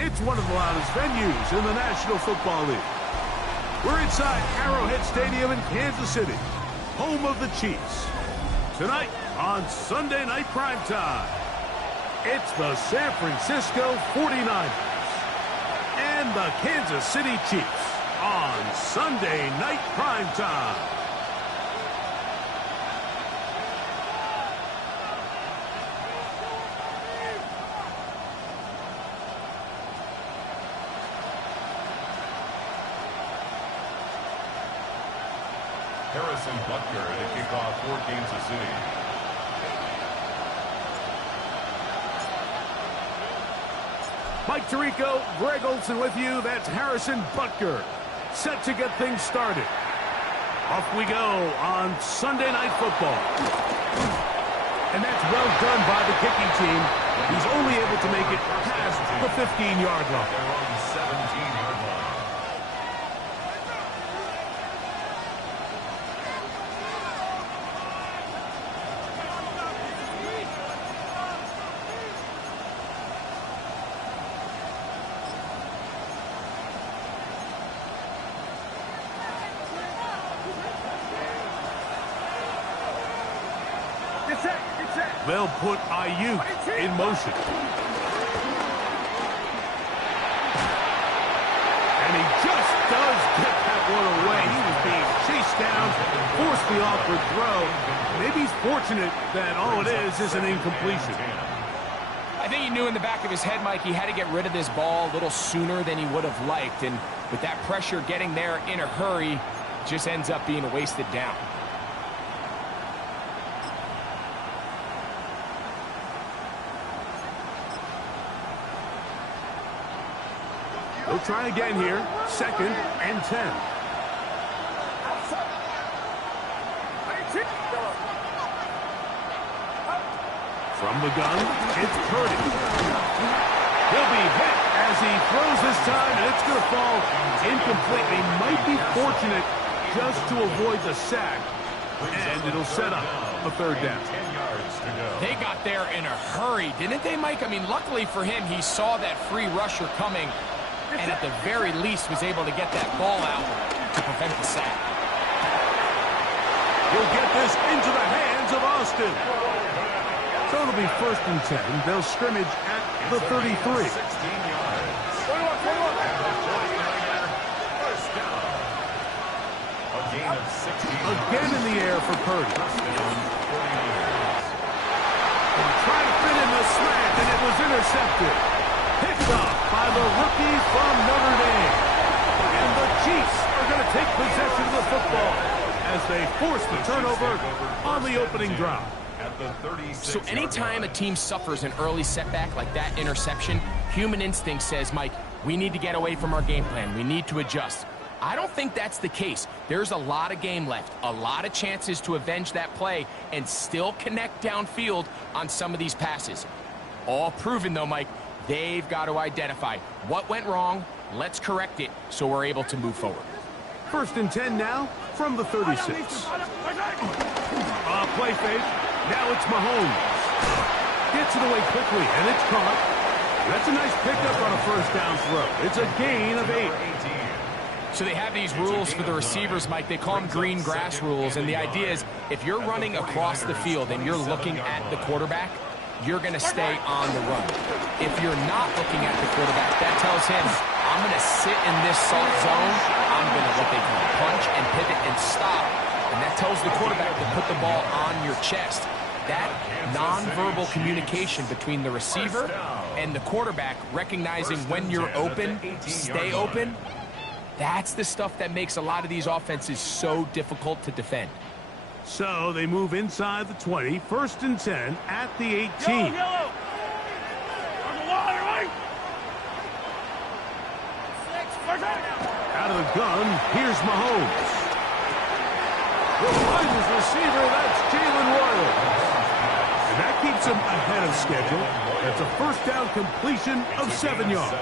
It's one of the loudest venues in the National Football League. We're inside Arrowhead Stadium in Kansas City, home of the Chiefs. Tonight on Sunday Night Primetime, it's the San Francisco 49ers and the Kansas City Chiefs on Sunday Night Primetime. Harrison Butker to kick off for Kansas City. Mike Tirico, Greg Olsen with you. That's Harrison Butker, set to get things started. Off we go on Sunday Night Football. And that's well done by the kicking team. He's only able to make it past the 15-yard line. They're on the 17-yard line. They'll put Ayuk in motion. And he just does get that one away. He was being chased down, forced the awkward throw. Maybe he's fortunate that all it is an incompletion. I think he knew in the back of his head, Mike, he had to get rid of this ball a little sooner than he would have liked. And with that pressure getting there in a hurry, just ends up being a wasted down. We'll try again here. 2nd and 10. From the gun, it's Purdy. He'll be hit as he throws this time, and it's going to fall incomplete. He might be fortunate just to avoid the sack, and it'll set up a 3rd down. They got there in a hurry, didn't they, Mike? I mean, luckily for him, he saw that free rusher coming, and at the very least was able to get that ball out to prevent the sack. He'll get this into the hands of Austin. So it'll be 1st and 10. They'll scrimmage at the 33. 16 yards. First down. A gain of 16 yards. Again in the air for Purdy. Trying to fit in the slant, and it was intercepted. Picked off by the rookie from Notre Dame. And the Chiefs are going to take possession of the football as they force the turnover on the opening drive. So anytime a team suffers an early setback like that interception, human instinct says, Mike, we need to get away from our game plan. We need to adjust. I don't think that's the case. There's a lot of game left, a lot of chances to avenge that play and still connect downfield on some of these passes. All proven, though, Mike, they've got to identify what went wrong, let's correct it so we're able to move forward. 1st and 10 now from the 36. Play fake. Now it's Mahomes. Gets it away quickly, and it's caught. That's a nice pickup on a 1st down throw. It's a gain of 8. So they have these rules for the receivers, Mike. They call them green grass rules, and the idea is if you're running across the field and you're looking at the quarterback, you're going to stay on the run. If you're not looking at the quarterback, that tells him, I'm going to sit in this soft zone. I'm going to what they call punch and pivot and stop. And that tells the quarterback to put the ball on your chest. That nonverbal communication between the receiver and the quarterback, recognizing when you're open, stay open, that's the stuff that makes a lot of these offenses so difficult to defend. So they move inside the 20, 1st and 10 at the 18. Out of the gun, here's Mahomes. He'll find his receiver. That's Jalen Royal. And that keeps him ahead of schedule. That's a first down completion of 7 yards.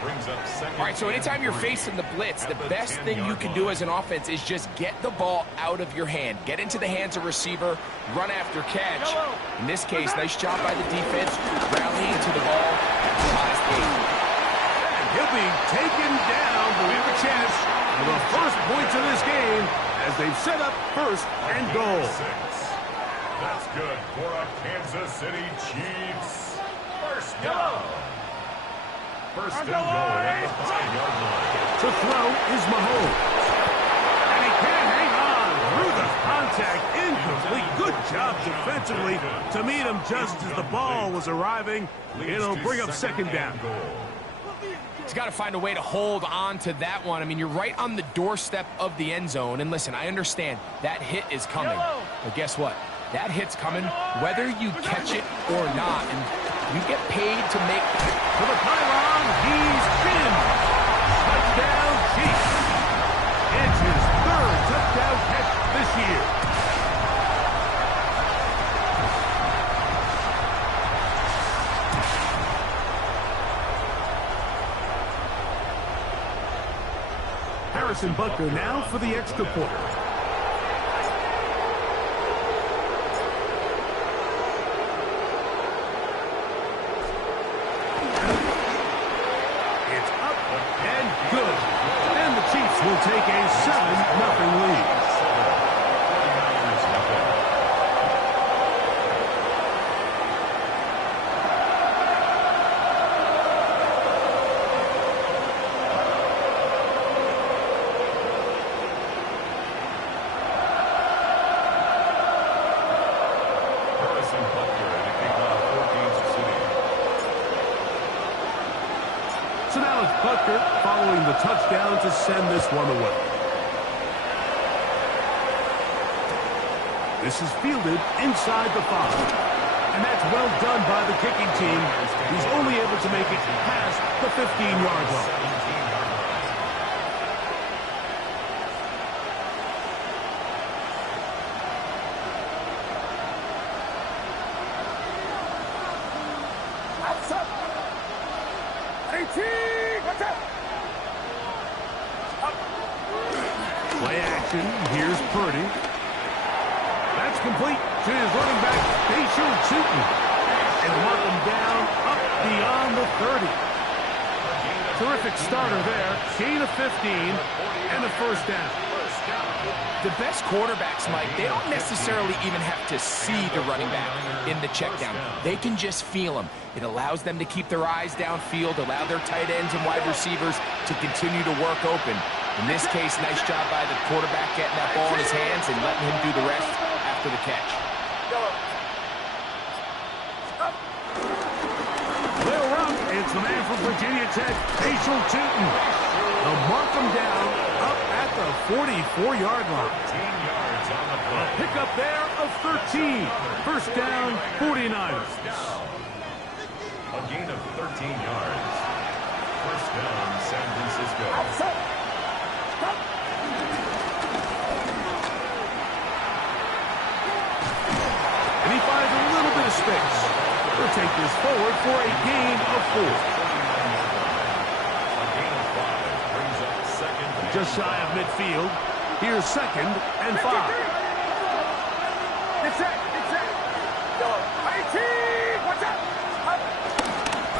All right, so anytime you're facing the blitz, the best thing you can do as an offense is just get the ball out of your hand. Get into the hands of receiver, run after catch. In this case, nice job by the defense, rallying to the ball at the last game. And he'll be taken down below the chest for the first points of this game as they've set up first and goal. That's good for a Kansas City Chiefs. First down. First and goal at the 5-yard line. To throw is Mahomes. And he can't hang on through the contact. Incomplete. Good job defensively to meet him just as the ball was arriving. It'll bring up second down. He's got to find a way to hold on to that one. I mean, you're right on the doorstep of the end zone. And listen, I understand that hit is coming. But guess what? That hit's coming whether you catch it or not. And you get paid to make to the pylon. He's in. Touchdown, Chiefs. It's his third touchdown catch this year. Harrison Butker now for the extra point. Will take a 7-0 lead. Harrison Butker to kick off for Kansas City. So now it's Butker following the touchdown to send this one away. This is fielded inside the 5. And that's well done by the kicking team. He's only able to make it past the 15-yard line. Play action. Here's Purdy. That's complete to his running back, D4L. And mark him down up beyond the 30. Terrific starter there. Gain of 15 and a first down. The best quarterbacks, Mike, they don't necessarily even have to see the running back in the check down. They can just feel him. It allows them to keep their eyes downfield, allow their tight ends and wide receivers to continue to work open. In this case, nice job by the quarterback getting that ball in his hands and letting him do the rest after the catch. They'll run. It's the man from Virginia Tech, D4L. They'll mark him down up at the 44-yard line. 10 yards on the play. A pickup there of 13. First down, 49ers. A gain of 13 yards. First down, San Francisco. And he finds a little bit of space. He'll take this forward for a gain of 4. A gain of 5 brings up second. Just shy of midfield. Here's second and 5.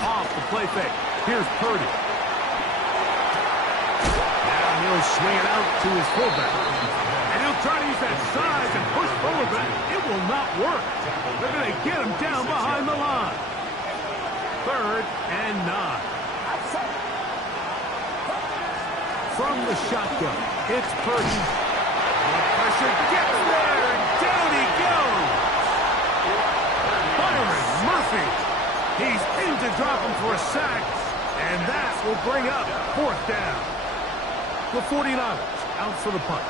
Off the play fake. Here's Purdy. Now he'll swing it out to his fullback. And he'll try to use that size and push forward, but it will not work. They're going to get him down behind the line. Third and 9. From the shotgun, it's Purdy. The pressure gets there, and down he goes. Byron Murphy. He's in to drop him for a sack, and that will bring up fourth down. The 49ers out for the punt.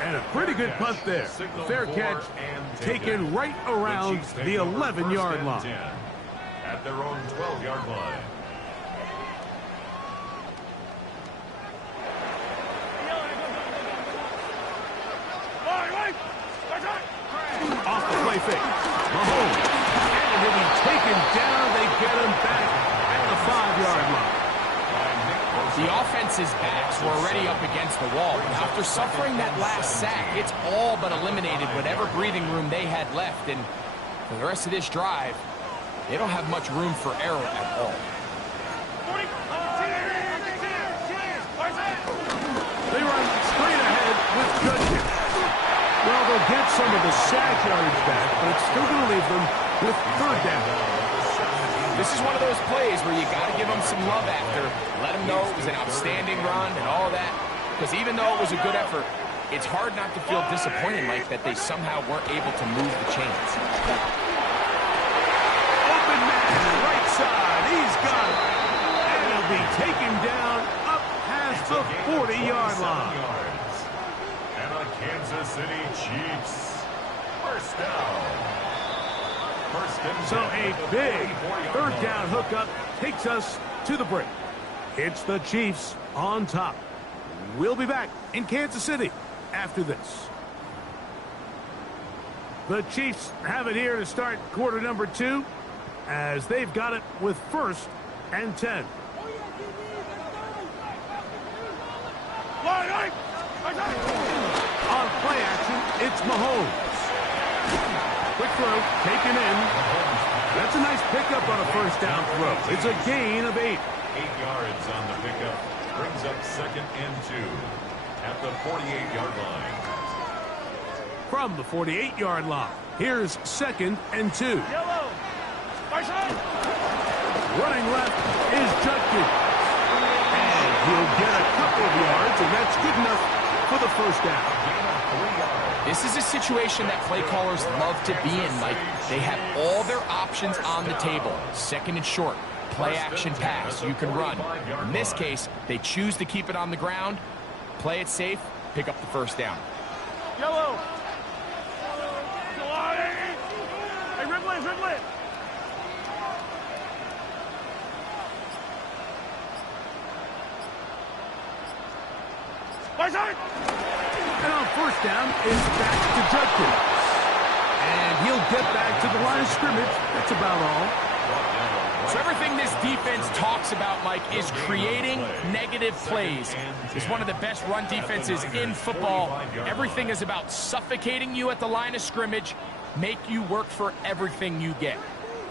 And a pretty good punt there. Fair catch taken right around the 11-yard line. At their own 12-yard line. runaway fake. Mahomes. And he'll be taken down. They get him back at the 5-yard line. The offense's backs were already up against the wall. But after suffering that last sack, it's all but eliminated whatever breathing room they had left. And for the rest of this drive, they don't have much room for error at all. They run straight ahead with Judkins. Well, they'll get some of the sack yardage back, but it's still going to leave them with 3rd down. This is one of those plays where you got to give them some love after. Let them know it was an outstanding run and all that. Because even though it was a good effort, it's hard not to feel disappointed, Mike, that they somehow weren't able to move the chains. Open man, right side. He's got it. And he'll be taken down up past the 40-yard line. And the Kansas City Chiefs. First down. So a big 3rd down hookup takes us to the break. It's the Chiefs on top. We'll be back in Kansas City after this. The Chiefs have it here to start quarter number 2 as they've got it with 1st and 10. On play action, it's Mahomes. Quick throw, taken in. That's a nice pickup on a 1st down throw. It's a gain of 8. 8 yards on the pickup. Brings up 2nd and 2 at the 48-yard line. From the 48-yard line, here's 2nd and 2. Running left is Judkins. And he'll get a couple of yards, and that's good enough for the 1st down. This is a situation that play callers love to be in, Mike. They have all their options on the table. 2nd and short, play action pass, you can run. In this case, they choose to keep it on the ground, play it safe, pick up the 1st down. Yellow. Hey, Ridley. And on 1st down, it's back to Judkins. And he'll get back to the line of scrimmage. That's about all. So everything this defense talks about, Mike, is creating negative plays. It's one of the best run defenses in football. Everything is about suffocating you at the line of scrimmage, make you work for everything you get.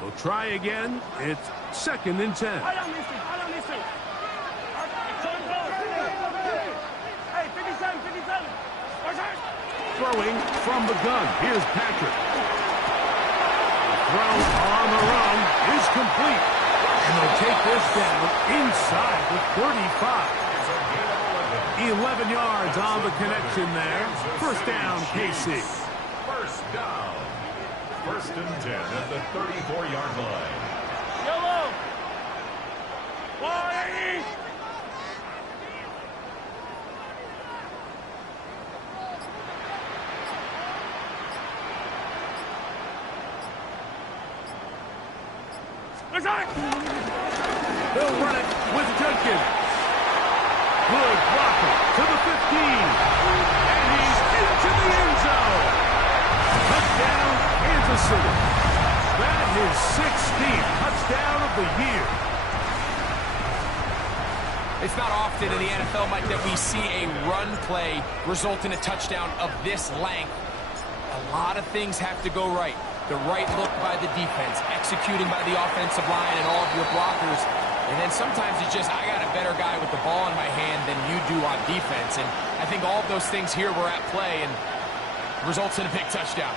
We'll try again. It's 2nd and 10. I don't listen. Hey, 57. Throwing from the gun. Here's Patrick. The throw on the run is complete. And they'll take this down inside the 35. 11 yards on the connection there. 1st down, KC. 1st down. 1st and 10 at the 34-yard line. Yellow. They'll run it with Judkins. Good blocker to the 15. And he's into the end zone. Touchdown, Kansas City. That is 16th touchdown of the year. It's not often in the NFL, Mike, that we see a run play result in a touchdown of this length. A lot of things have to go right. The right look by the defense, executing by the offensive line and all of your blockers. And then sometimes it's just, I got a better guy with the ball in my hand than you do on defense. And I think all of those things here were at play and results in a big touchdown.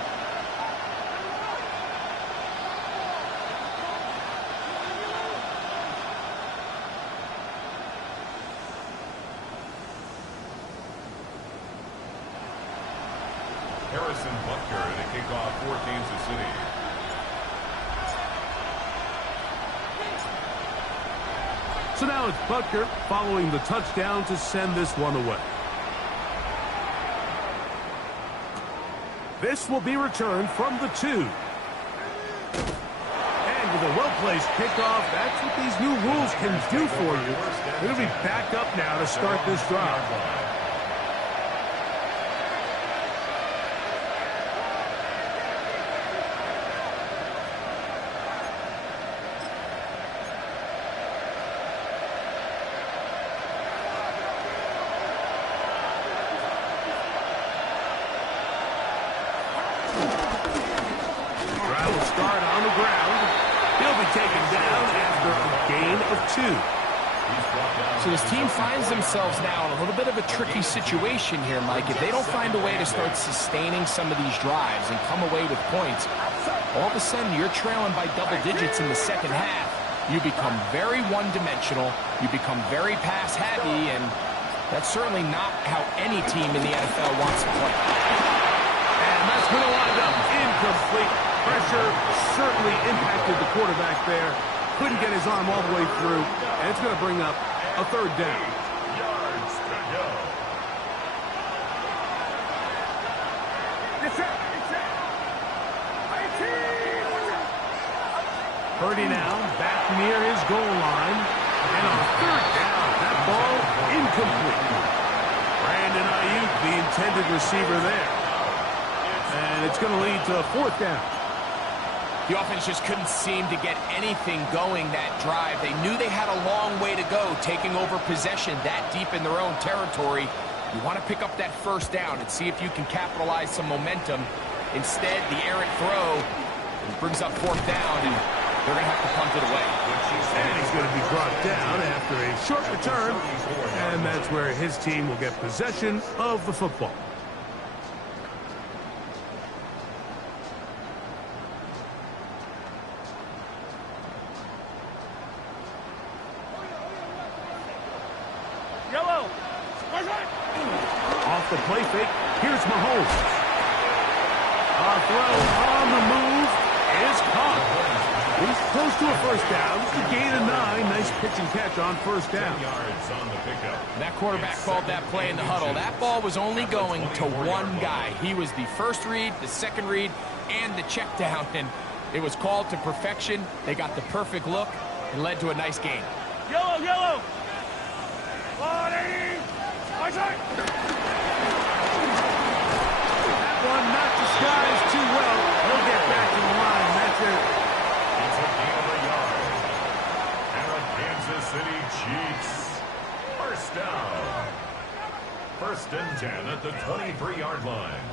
Harrison Butker to kick off for Kansas City. So now it's Butker following the touchdown to send this one away. This will be returned from the 2. And with a well-placed kickoff, that's what these new rules can do for you. They're going to be back up now to start this drive. Drive will start on the ground. He'll be taken down after a gain of 2. So this team finds themselves now in a little bit of a tricky situation here, Mike. If they don't find a way to start sustaining some of these drives and come away with points, all of a sudden you're trailing by double digits in the second half. You become very one-dimensional. You become very pass-heavy, and that's certainly not how any team in the NFL wants to play. And that's going to wind up incomplete. Pressure certainly impacted the quarterback there. Couldn't get his arm all the way through, and it's going to bring up a 3rd down. Yards to go. Purdy now back near his goal line. And on 3rd down, that ball incomplete. Brandon Ayuk, the intended receiver there. And it's going to lead to a 4th down. The offense just couldn't seem to get anything going that drive. They knew they had a long way to go, taking over possession that deep in their own territory. You want to pick up that 1st down and see if you can capitalize some momentum. Instead, the errant throw brings up 4th down, and they're going to have to punt it away. And he's going to be brought down after a short return, and that's where his team will get possession of the football. Yellow. Off the play fake, here's Mahomes. A throw on the move is caught. He's close to a 1st down. It's a gain of 9. Nice pitch and catch on 1st down. Yards on the pickup. That quarterback called that play in the huddle. That ball was only going to one guy. He was the 1st read, the 2nd read, and the check down. And it was called to perfection. They got the perfect look and led to a nice game. Yellow, yellow. That one not disguised too well. He'll get back in the line. That's it. It's a gain of a yard. And the Kansas City Chiefs. 1st down. 1st and 10 at the 23-yard line.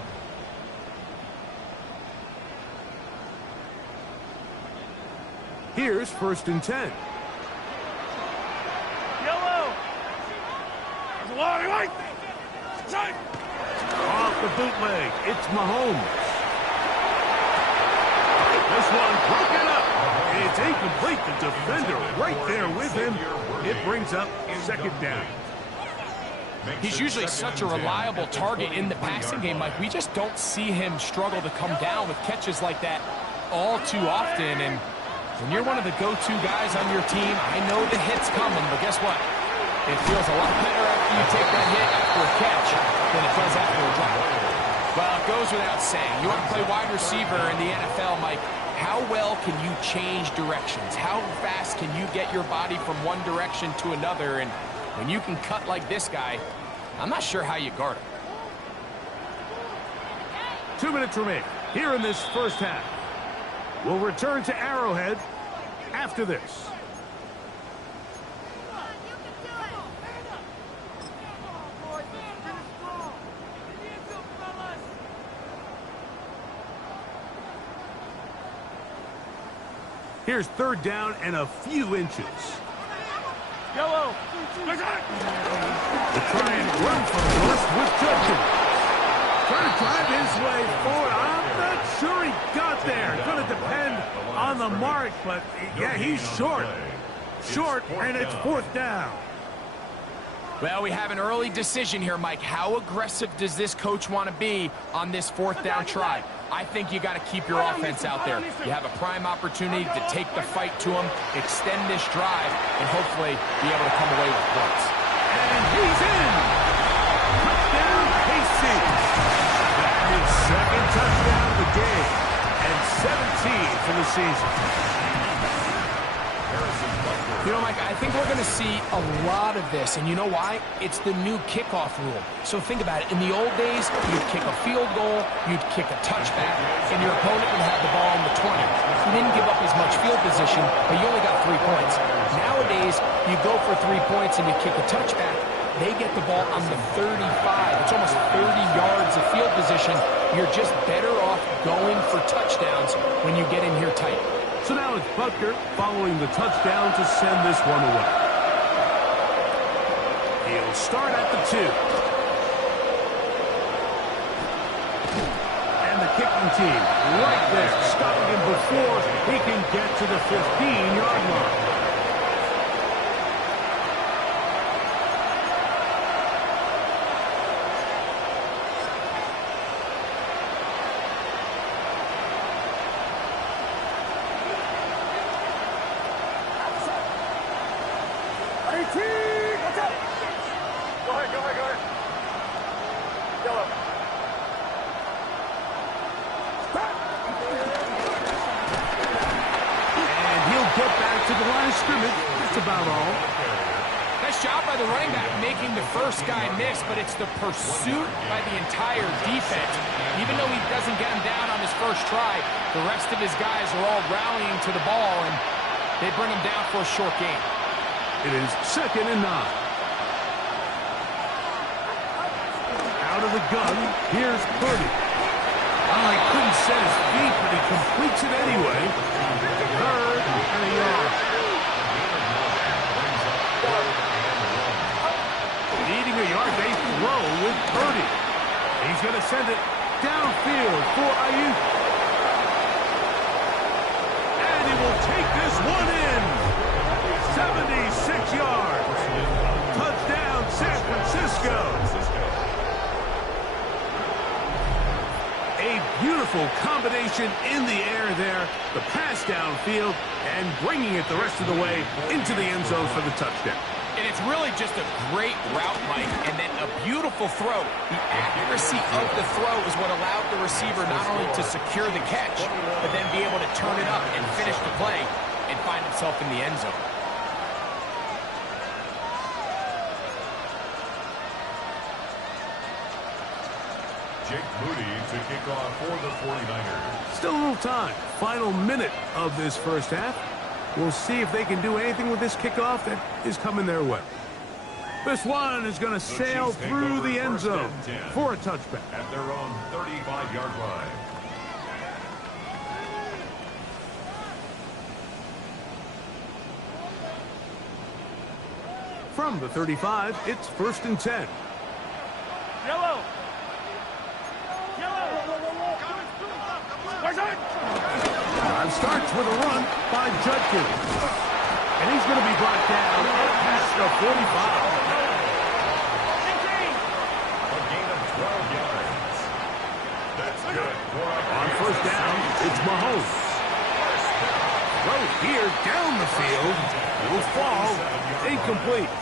Here's 1st and 10. Yellow. Off the bootleg, it's Mahomes. This one broken up. It's incomplete. The defender right there with him. It brings up 2nd down. He's usually such a reliable target in the passing game, Mike. We just don't see him struggle to come down with catches like that all too often. And when you're one of the go-to guys on your team, I know the hit's coming, but guess what? It feels a lot better after you take that hit after a catch than it does after a drop. Well, it goes without saying. You want to play wide receiver in the NFL, Mike, how well can you change directions? How fast can you get your body from one direction to another? And when you can cut like this guy, I'm not sure how you guard him. 2 minutes remaining here in this 1st half. We'll return to Arrowhead after this. Here's 3rd down and a few inches. Yellow. To try and run from first with Judkins. Trying to drive his way forward. I'm not sure he got there. Going to depend on the mark, but yeah, he's short. Short, and it's 4th down. Well, we have an early decision here, Mike. How aggressive does this coach want to be on this 4th down try? I think you got to keep your offense out there. You have a prime opportunity to take the fight to him, extend this drive, and hopefully be able to come away with points. And he's in. Touchdown, KC. His 2nd touchdown of the game, and 17 for the season. You know, Mike, I think we're going to see a lot of this, and you know why? It's the new kickoff rule. So think about it. In the old days, you'd kick a field goal, you'd kick a touchback, and your opponent would have the ball in the 20. You didn't give up as much field position, but you only got 3 points. Nowadays, you go for 3 points and you kick a touchback, they get the ball on the 35. It's almost 30 yards of field position. You're just better off going for touchdowns when you get in here tight. So now it's Butker following the touchdown to send this one away. He'll start at the 2. And the kicking team right there, stopping him before he can get to the 15-yard line. But it's the pursuit by the entire defense. Even though he doesn't get him down on his first try, the rest of his guys are all rallying to the ball, and they bring him down for a short gain. It is 2nd and 9. Out of the gun, here's Purdy. Oh, he couldn't set his feet, but he completes it anyway. 3rd and a yard. Needing a yard, they throw with Purdy. He's going to send it downfield for Ayuk. And he will take this one in. 76 yards. Touchdown, San Francisco. A beautiful combination in the air there. The pass downfield and bringing it the rest of the way into the end zone for the touchdown. And it's really just a great route, Mike, and then a beautiful throw. The accuracy of the throw is what allowed the receiver not only to secure the catch, but then be able to turn it up and finish the play and find himself in the end zone. Jake Moody to kick off for the 49ers. Still a little time. Final minute of this first half. We'll see if they can do anything with this kickoff that is coming their way. This one is going to sail through the end zone for a touchback. At their own 35-yard line. From the 35, it's 1st and 10. Yellow. Drive starts with a run by Judkins. And he's going to be brought down past the 45. A gain of 12 yards. That's good. On 1st down, it's Mahomes. Throw here down the field. Will fall. Incomplete.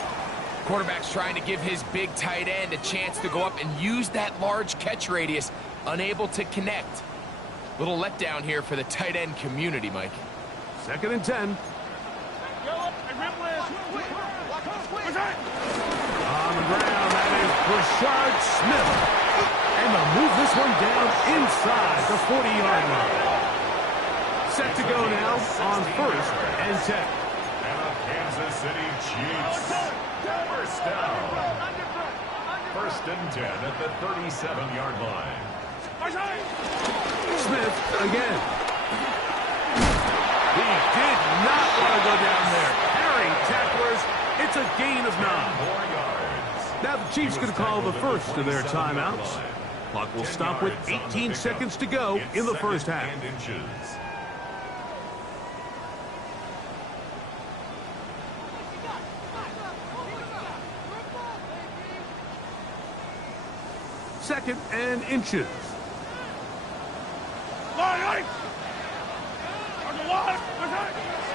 Quarterback's trying to give his big tight end a chance to go up and use that large catch radius. Unable to connect. Little letdown here for the tight end community, Mike. 2nd and 10. On the ground, that is Rashard Smith. And they'll move this one down inside the 40-yard line. Set to go now on 1st and 10. And the Kansas City Chiefs. 1st down. 1st and 10 at the 37-yard line. Smith again. He did not want to go down there. Carrying tacklers. It's a gain of 9. 4 yards. Now the Chiefs going to call the first of their timeouts. Clock will stop with 18 seconds to go in the first half. Second and inches.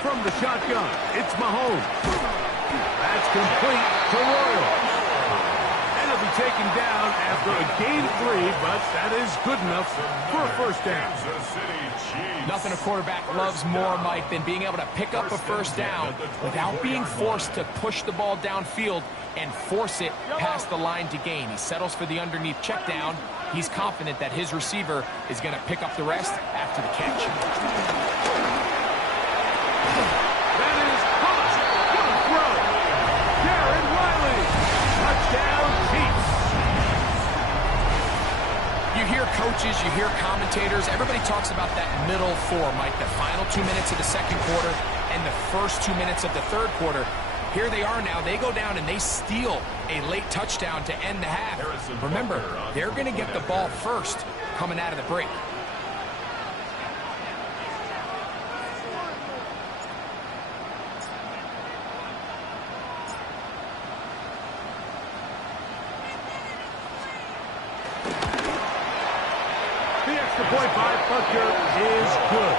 From the shotgun, it's Mahomes. That's complete to Royal. And he'll be taken down after a gain of 3, but that is good enough for a 1st down. Nothing a quarterback loves more, Mike, than being able to pick up a 1st down without being forced to push the ball downfield and force it past the line to gain. He settles for the underneath check down. He's confident that his receiver is going to pick up the rest after the catch. That is caught. Good throw. Darren Riley. hear commentators, everybody talks about that middle four, Mike, the final 2 minutes of the second quarter and the first 2 minutes of the third quarter. Here they are now. They go down and they steal a late touchdown to end the half. Remember, they're going to get the ball first coming out of the break. The extra point by Butker is good.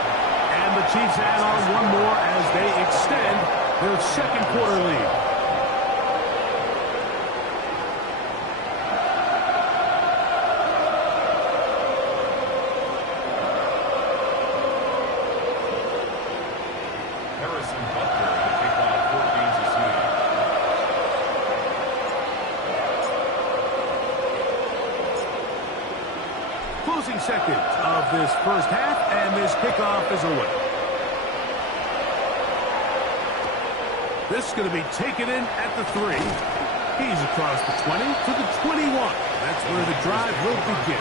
And the Chiefs add on one more as they extend their second quarter lead. Harrison Butker to kick off 14 to seed. Closing seconds of this first half, and this kickoff is away. This is going to be taken in at the 3. He's across the 20 to the 21. That's where the drive will begin.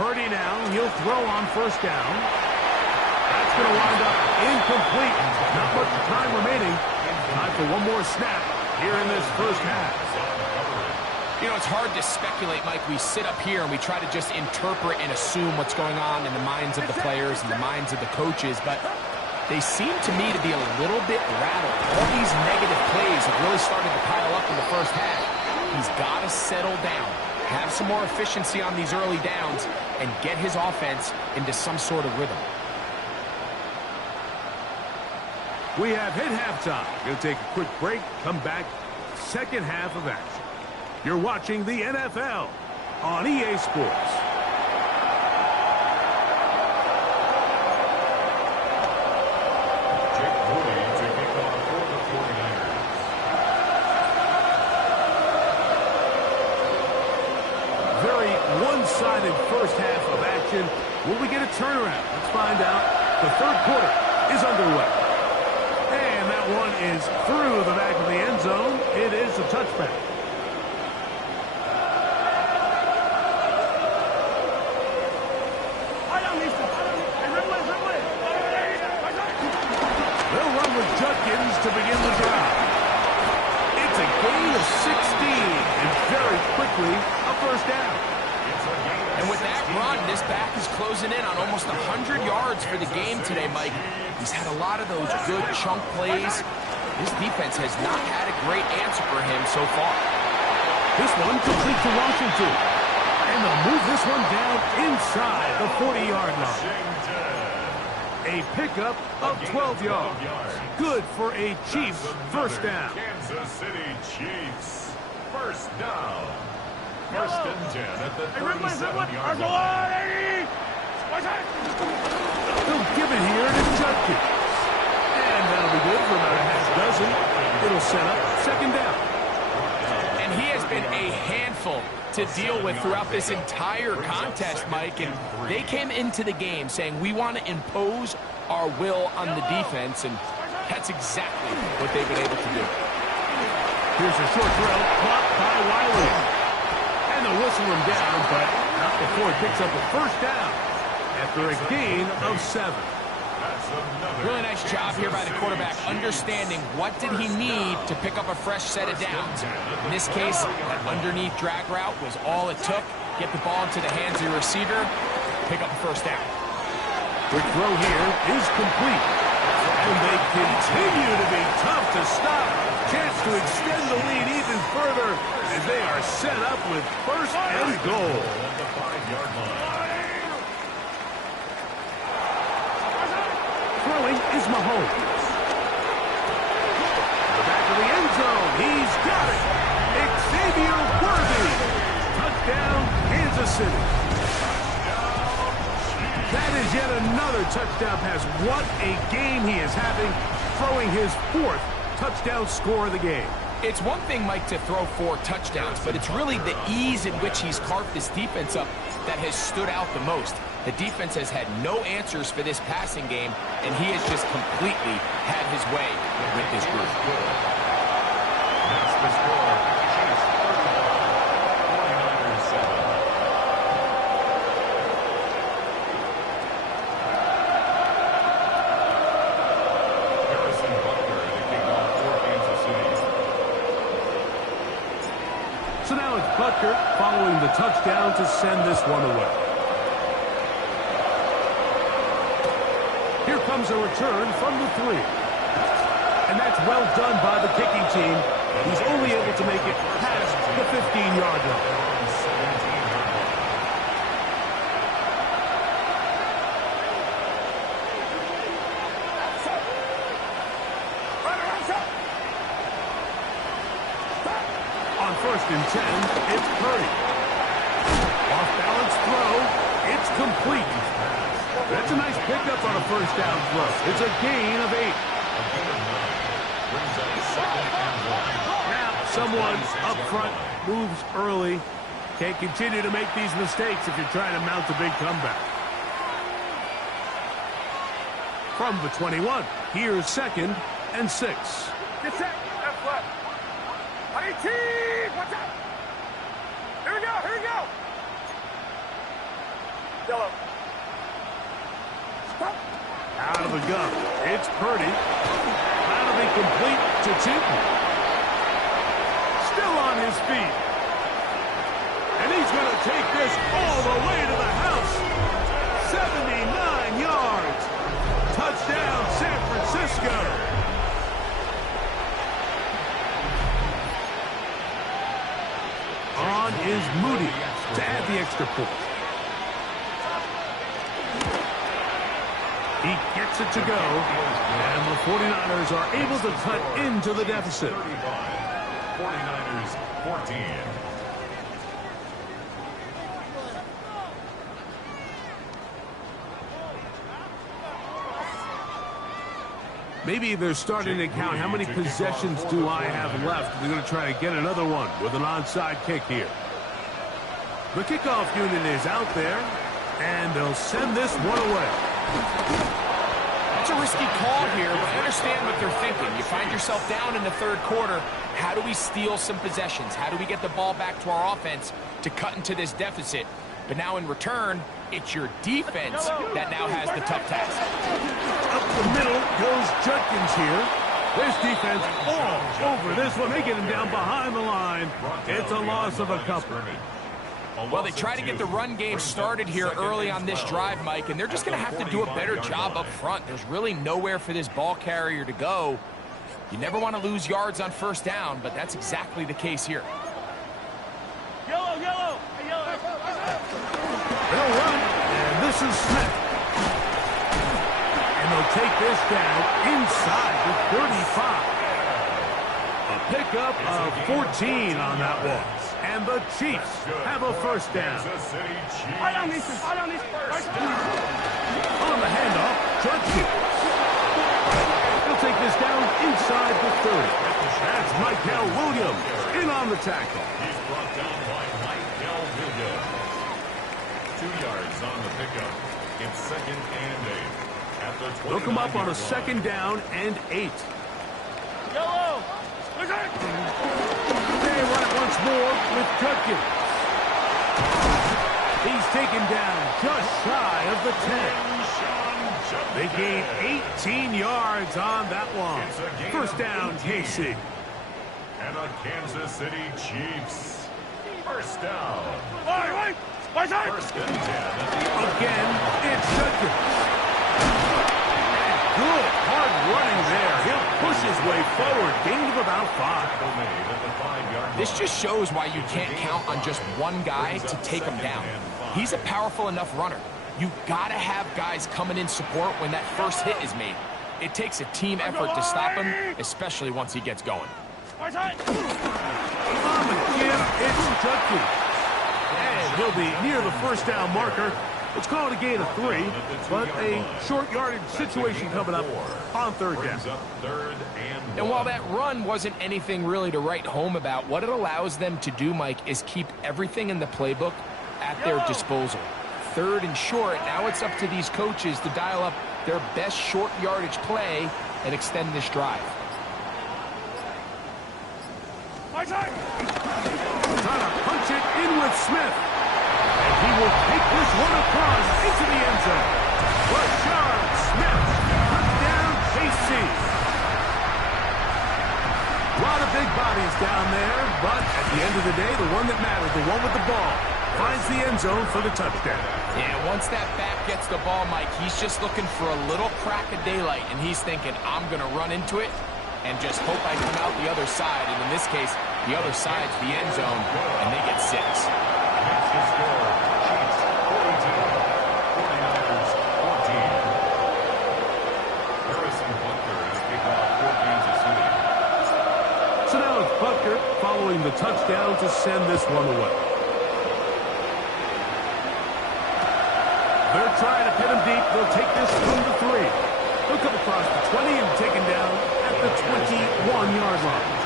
Purdy now, he'll throw on first down. That's going to wind up incomplete. Not much time remaining. Time for one more snap here in this first half. You know, it's hard to speculate, Mike. We sit up here and we try to just interpret and assume what's going on in the minds of the players and the minds of the coaches, but they seem to me to be a little bit rattled. All these negative plays have really started to pile up in the first half. He's got to settle down, have some more efficiency on these early downs, and get his offense into some sort of rhythm. We have hit halftime. Going to take a quick break, come back, second half of action. You're watching the NFL on EA Sports. Very one-sided first half of action. Will we get a turnaround? Let's find out. The third quarter is underway. And that one is through the back of the end zone. It is a touchback. They'll run with Judkins to begin the drive. It's a gain of 16, and very quickly a first down. And with that run, this back is closing in on almost 100 yards for the game today, Mike. He's had a lot of those good chunk plays. This defense has not had a great answer for him so far. This one complete to Washington. And they'll move this one down inside the 40-yard line. A pickup of 12 yards. Good for a Chiefs first down. Kansas City Chiefs. First down. First and 10 at the 37-yard line. They'll give it here to Judkins. And that'll be good for about a half dozen. It'll set up second down. And he has been a handful to deal with throughout this entire contest, Mike. And they came into the game saying, we want to impose our will on the defense, and that's exactly what they've been able to do. Here's a short throw, caught by Wiley. And they'll whistle him down, but not before he picks up a first down after a gain of 7. Really nice job here by the quarterback, understanding what did he need to pick up a fresh set of downs. In this case, that underneath drag route was all it took. Get the ball into the hands of your receiver, pick up a first down. Quick throw here is complete. And they continue to be tough to stop. Chance to extend the lead even further as they are set up with first and goal. Throwing is Mahomes. To the back of the end zone. He's got it. Xavier Worthy. Touchdown, Kansas City. That is yet another touchdown pass. What a game he is having, throwing his 4th touchdown score of the game. It's one thing, Mike, to throw 4 touchdowns, but it's really the ease in which he's carved this defense up that has stood out the most. The defense has had no answers for this passing game, and he has just completely had his way with this group. That's the score. Chiefs 49ers 7. Harrison Butker, the kickoff for Kansas City. So now it's Butker following the touchdown to send this one away. Here comes a return from the 3. And that's well done by the kicking team. He's only able to make it past the 15-yard line. On 1st and 10, it's Purdy. Off-balance throw. It's complete. That's a nice pickup on a 1st down throw. It's a gain of 8. Now, someone up front moves early. Can't continue to make these mistakes if you're trying to mount a big comeback. From the 21, here's 2nd and 6. Get set. Left left. Honey team. Watch out. Here we go. Here we go. Yellow. Stop. Out of the gun. It's Purdy. That'll be complete to Cheaton. Still on his feet. And he's going to take this all the way to the house. 79 yards. Touchdown, San Francisco. On is Moody to add the extra point. He gets it to go, and the 49ers are able to cut into the deficit. 49ers 14. Maybe they're starting to count how many possessions do I have left. They're going to try to get another one with an onside kick here. The kickoff unit is out there, and they'll send this one away. It's a risky call here, but I understand what they're thinking. You find yourself down in the 3rd quarter. How do we steal some possessions? How do we get the ball back to our offense to cut into this deficit? But now in return, it's your defense that now has the tough task. Up the middle goes Judkins here. There's defense all over this one. They get him down behind the line. It's a loss of a couple. Well, they try to get the run game started here early on this drive, Mike, and they're just going to have to do a better job up front. There's really nowhere for this ball carrier to go. You never want to lose yards on 1st down, but that's exactly the case here. Yellow, yellow. Hey, yellow. They'll run, and this is Smith. And they'll take this down inside the 35. A pickup of 14 on that one. And the Chiefs have a 1st down. I don't need this. On the handoff, Judkins. He'll take this down inside the 30. That's Michael Williams in on the tackle. He's brought down by Michael Williams. 2 yards on the pickup. It's 2nd and 8. At the 29 They'll come up on a 2nd down and 8. Yellow. They run it once more with Judkins. He's taken down just shy of the 10. They gain 18 yards on that one. 1st down, KC. And the Kansas City Chiefs. 1st down. Right. 1st and 10. Again, it's Judkins. Good, hard running there. He'll push his way forward. Gain of about 5. This just shows why you can't count on just one guy to take him down. He's a powerful enough runner. You've got to have guys coming in support when that 1st hit is made. It takes a team effort to stop him, especially once he gets going. On the give, it's Judkins. And he'll be near the first down marker. Let's call it a gain of 3, but a short yardage situation coming up on third down. And while that run wasn't anything really to write home about, what it allows them to do, Mike, is keep everything in the playbook at their disposal. Third and short, now it's up to these coaches to dial up their best short yardage play and extend this drive. My time. Trying to punch it in with Smith. And he will take this one across into the end zone. Rashard Smith, touchdown KC. A lot of big bodies down there, but at the end of the day, the one that mattered, the one with the ball, finds the end zone for the touchdown. Yeah, once that back gets the ball, Mike, he's just looking for a little crack of daylight, and he's thinking, I'm going to run into it and just hope I come out the other side. And in this case, the other side's the end zone, and they get 6. That's the score. Chiefs 42, 49ers 14. Harrison Butker to kick off for Kansas City. So now it's Butker following the touchdown to send this one away. They're trying to pin him deep. They'll take this from the 3. He'll come across the 20 and taken down at the 21-yard line.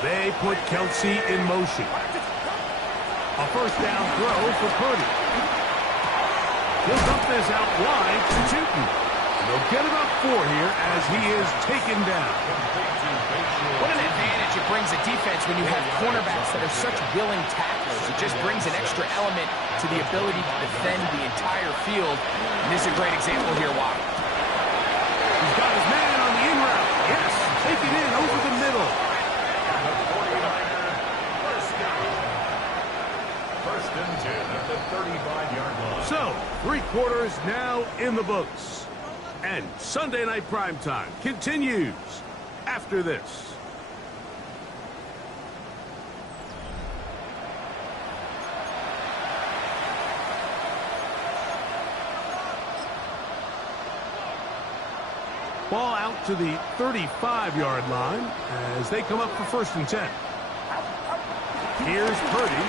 They put Kelsey in motion. A first down throw for Purdy. He'll dump this out wide to Tootin. They'll get about 4 here as he is taken down. What an advantage it brings a defense when you have cornerbacks that are such willing tacklers. It just brings an extra element to the ability to defend the entire field. And this is a great example here. Why? He's got his man on the in route. Yes, take it in over the middle. First and 10 at the 35-yard line. So, 3 quarters now in the books. And Sunday Night Primetime continues after this. Ball out to the 35-yard line as they come up for first and 10. Here's Purdy.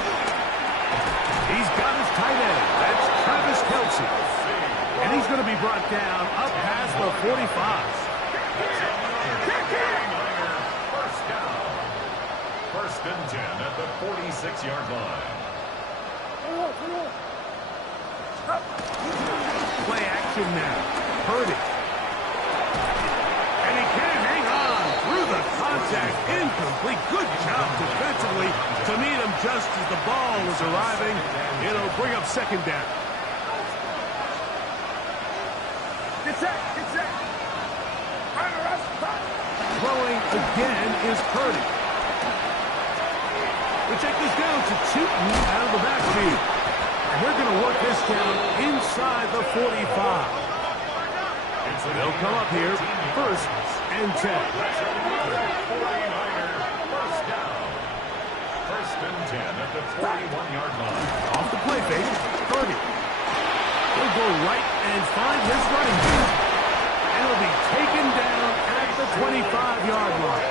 He's got his tight end. That's Travis Kelsey. And he's going to be brought down up past the 45. First down. First and 10 at the 46-yard line. Play action now. Purdy. And he can hang on through the contact. Incomplete. Good job defensively to meet him just as the ball was arriving. It'll bring up second down. Get set. Get set. Throwing again is Purdy. The check is down to Tootin out of the backfield. And they're going to work this down inside the 45. They'll come up here first and 10. First down. First and 10 at the 41-yard line. Off the play fake, Purdy. He'll go right and find his running back. And he'll be taken down at the 25-yard line.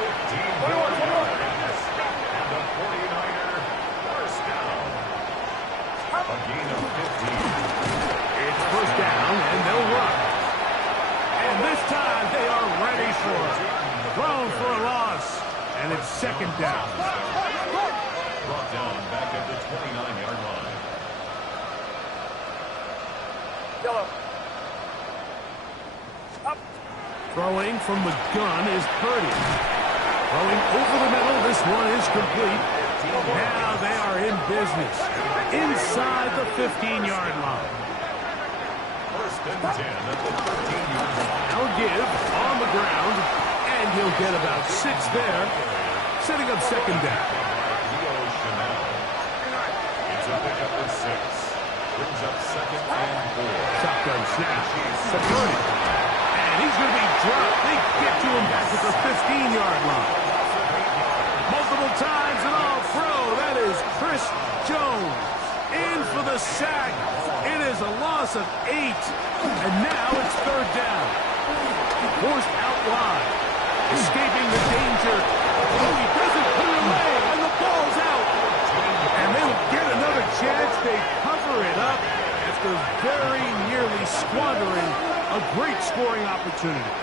15 yards. And the 49er first down. A gain of 15. It's first down, and they'll run. And this time they are ready for it. Thrown for a loss, and it's second down. Brought down back at the 29-yard line. Yellow. Up. Throwing from the gun is Purdy. Throwing over the middle, this one is complete. Now they are in business. Inside the 15-yard line. First and 10 at the 13-yard line. Now give on the ground, and he'll get about 6 there, setting up second down. Leo Chanel. It's a pickup of 6. Brings up second and 4. Shotgun snap to Purdy. And he's going to be dropped. They get to him back at the 15-yard line. Multiple times and all Chris Jones in for the sack. It is a loss of 8. And now it's third down. Forced out wide. Escaping the danger. Oh, he doesn't put it away, and the ball's out. And they will get another chance. They cover it up after very nearly squandering a great scoring opportunity.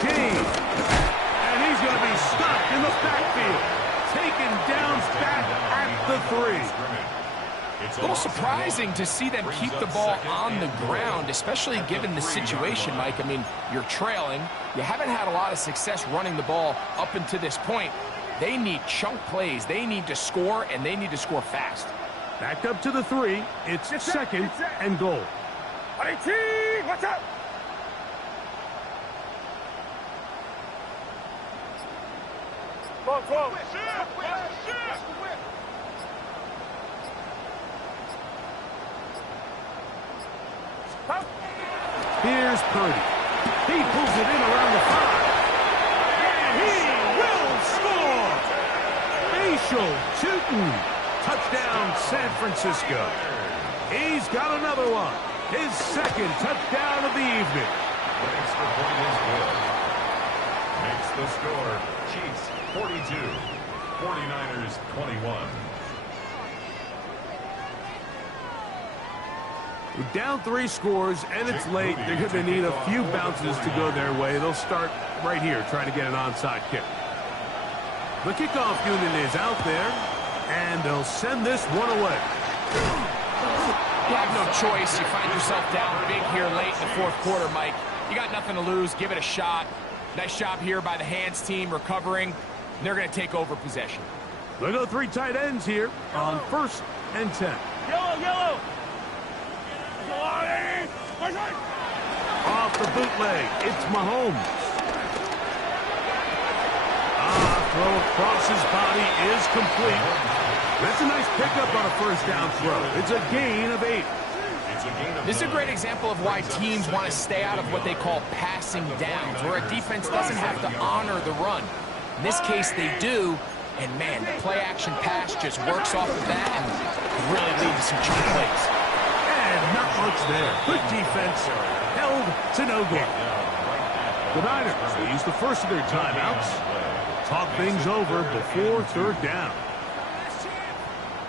King. And he's going to be stopped in the backfield. Taken down back at the 3. A little surprising to see them keep the ball on the ground, especially given the situation, Mike. I mean, you're trailing. You haven't had a lot of success running the ball up until this point. They need chunk plays. They need to score, and they need to score fast. Back up to the 3. It's second and goal. 18, watch out! Go. Here's Purdy. He pulls it in around the 5. And he will score! Facial Tootin. Touchdown, San Francisco. He's got another one. His second touchdown of the evening. Extra point is good. Makes the score. Chiefs 42. 49ers 21. We're down 3 scores, and it's late. They're going to need a few bounces to go their way. They'll start right here trying to get an onside kick. The kickoff unit is out there, and they'll send this one away. You have no choice. You find yourself down big here late in the 4th quarter, Mike. You got nothing to lose. Give it a shot. Nice job here by the hands team recovering. They're going to take over possession. They'll go 3 tight ends here on 1st and 10. Yellow! Off the bootleg, it's Mahomes. Throw across his body is complete. That's a nice pickup on a 1st down throw. It's a gain of 8. This is a great example of why teams want to stay out of what they call passing downs, where a defense doesn't have to honor the run. In this case, they do, and man, the play-action pass just works off the bat and really leads to some chunk plays. And not much there. Good defense, held to no gain. The Niners will use the first of their timeouts. Talk things over before 3rd down.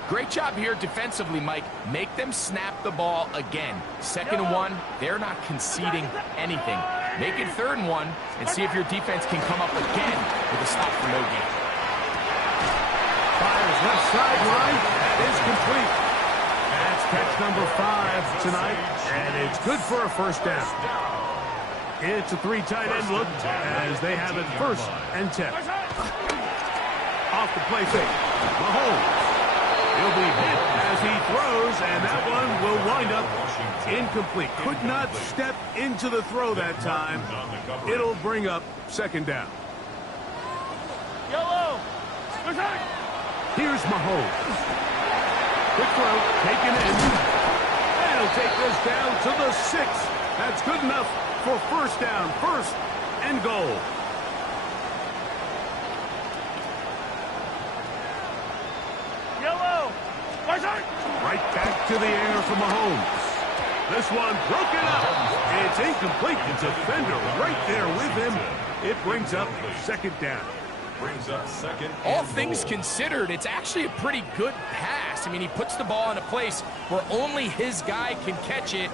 Great job here defensively, Mike. Make them snap the ball again. 2nd and 1, they're not conceding anything. Make it 3rd and 1 and see if your defense can come up again with a stop for no gain. Fires left sideline. That is complete. That's catch number 5 tonight, and it's good for a 1st down. It's a 3 tight end look as they have it 1st and 10. Off the play fake. Mahomes. He'll be hit as he throws, and that one will wind up incomplete. Could not step into the throw that time. It'll bring up 2nd down. Yellow! Here's Mahomes. Quick throw, taken in. And he'll take this down to the 6. That's good enough for 1st down, 1st and goal. Yellow! Right back to the air for Mahomes. This one broken up. It's incomplete. The defender right there with him. It brings up 2nd down. Brings up 2nd. All things considered, it's actually a pretty good pass. I mean, he puts the ball in a place where only his guy can catch it.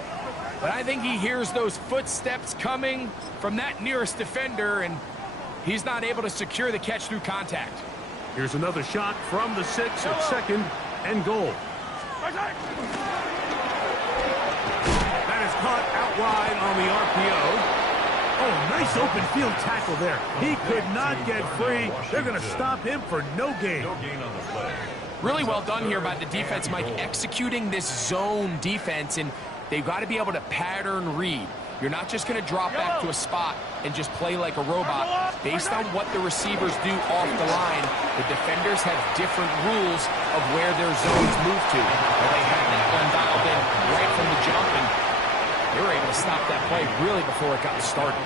But I think he hears those footsteps coming from that nearest defender, and he's not able to secure the catch through contact. Here's another shot from the 6 at 2nd and goal. That is caught out wide on the RPO. Oh, nice open field tackle there. He could not get free. They're going to stop him for no gain. No gain on the play. Really well done here by the defense, Mike, executing this zone defense, and they've got to be able to pattern read. You're not just going to drop back to a spot and just play like a robot. Based on what the receivers do off the line, the defenders have different rules of where their zones move to. Well, they have that one dialed in right from the jump, and They were able to stop that play really before it got started.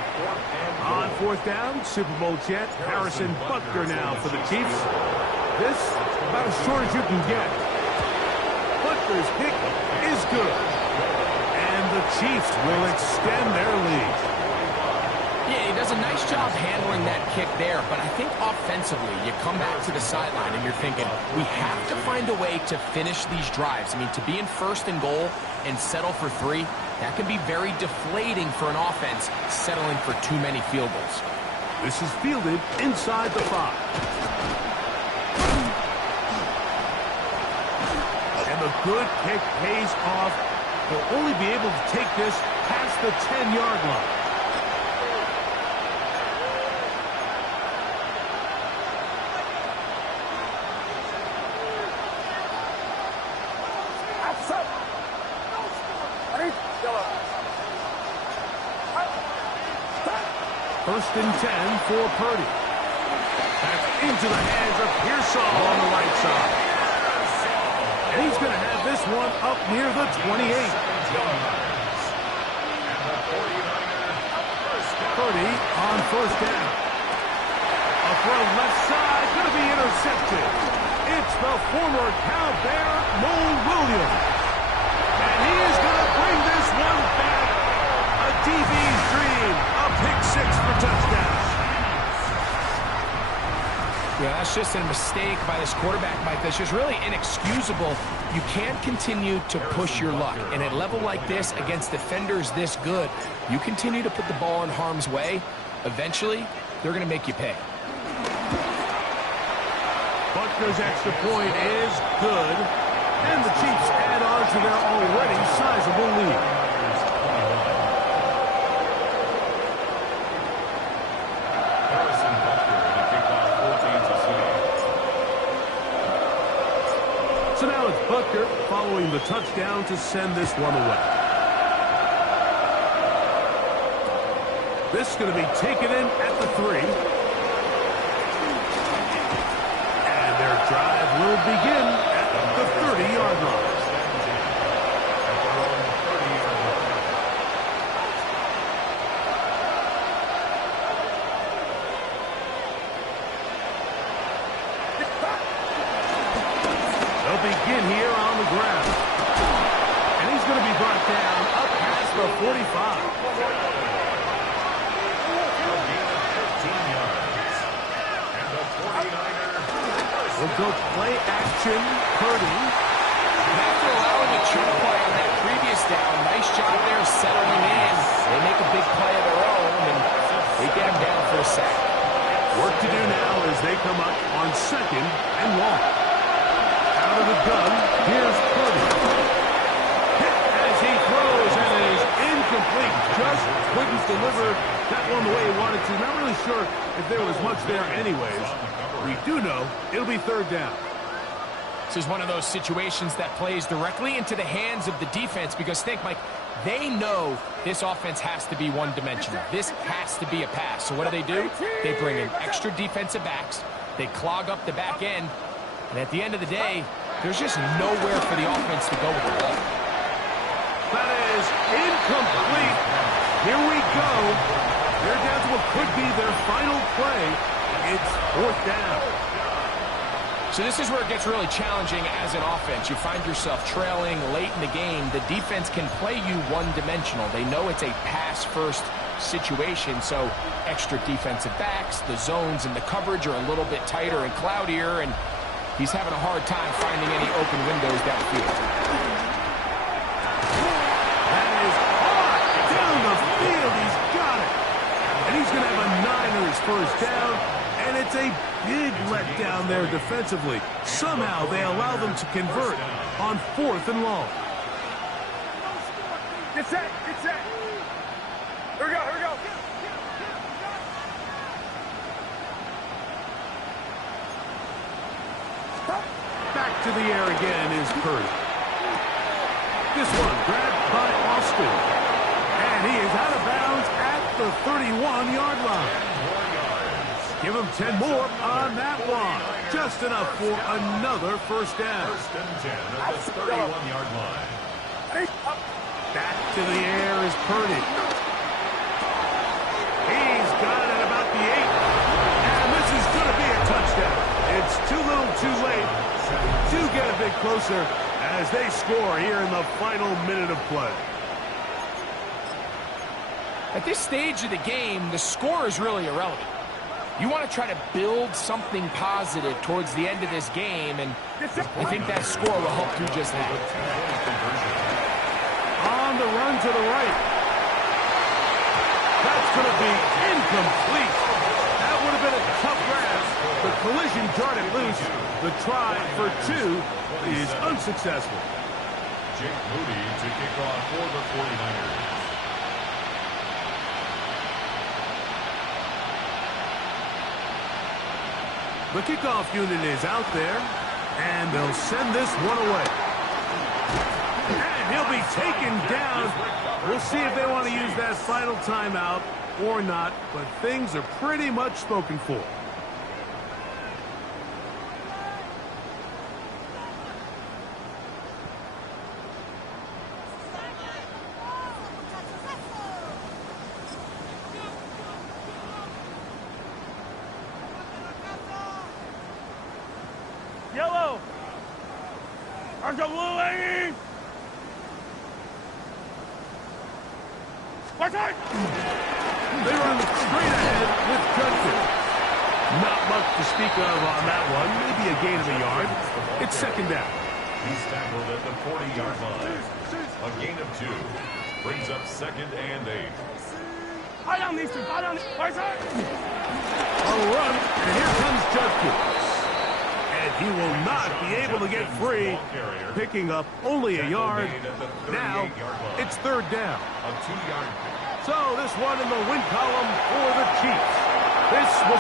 On fourth down, Super Bowl champ Harrison Butker now for the Chiefs. This, about as short as you can get. Butker's kick is good. And the Chiefs will extend their lead. Yeah, he does a nice job handling that kick there, but I think offensively, you come back to the sideline and you're thinking, we have to find a way to finish these drives. I mean, to be in first and goal and settle for 3, that can be very deflating for an offense settling for too many field goals. This is fielded inside the 5. And the good kick pays off. They'll only be able to take this past the 10-yard line. First and 10 for Purdy. That's into the hands of Pearsall on the right side. And he's going to have this one up near the 28. Purdy on first down. A throw left side, going to be intercepted. It's the former Cal Bear, Mo Williams. And he is going to bring this one back. A DB's dream. A pick 6 for touchdown. Yeah, that's just a mistake by this quarterback, Mike. That's just really inexcusable. You can't continue to push your luck. And at a level like this, against defenders this good, you continue to put the ball in harm's way, eventually, they're going to make you pay. Butker's extra point is good. And the Chiefs add on to their already sizable lead. So now it's Butker following the touchdown to send this one away. This is going to be taken in at the 3. And their drive will begin at the 30-yard line. Begin here on the ground. And he's going to be brought down up past the 45. We'll go play action. Purdy. After allowing a choke play on that previous down, nice job there settling in. They make a big play of their own, and they get him down for a sack. Work to do now as they come up on 2nd and 1. Out of the gun, here's Purdy. Hit as he throws, and it is incomplete. Just couldn't deliver that one the way he wanted to. Not really sure if there was much there anyways. We do know it'll be 3rd down. This is one of those situations that plays directly into the hands of the defense because think, Mike, they know this offense has to be one-dimensional. This has to be a pass. So what do? They bring in extra defensive backs. They clog up the back end. And at the end of the day, there's just nowhere for the offense to go with the ball. That is incomplete. Here we go. They're down to what could be their final play. It's 4th down. So this is where it gets really challenging as an offense. You find yourself trailing late in the game. The defense can play you one-dimensional. They know it's a pass-first situation, so extra defensive backs, the zones and the coverage are a little bit tighter and cloudier, and he's having a hard time finding any open windows downfield. That is hard down the field. He's got it. And he's going to have a Niners first down. And it's a big letdown there defensively. Somehow they allow them to convert on 4th and long. Get set. Get set. Here we go. Here we go. Back to the air again is Purdy. This one grabbed by Austin. And he is out of bounds at the 31-yard line. Give him 10 more on that one. Just enough for another first down. 1st and 10 at the 31-yard line. Back to the air is Purdy. He's got it at about the 8. And this is going to be a touchdown. It's too little too late to get a bit closer as they score here in the final minute of play. At this stage of the game, the score is really irrelevant. You want to try to build something positive towards the end of this game, and I think that score will help do just that. On the run to the right. That's going to be incomplete. That would have been a tough grab. The collision jarred it loose. The try for 2 is unsuccessful. Jake Moody to kick off for the 49ers. The kickoff unit is out there, and they'll send this one away. And he'll be taken down. We'll see if they want to use that final timeout or not, but things are pretty much spoken for. Yellow. There's the blue lane. Watch out. They run straight ahead with Judkins. Not much to speak of on that one. Maybe a gain of a yard. It's second down. He's tackled at the 40-yard line. A gain of 2. Brings up 2nd and 8. High down these two. High down. Watch out. A run, and here comes Judkins. And he will not be able to get free, picking up only a yard. Now, it's third down. A 2-yard pick. So this one in the win column for the Chiefs. This will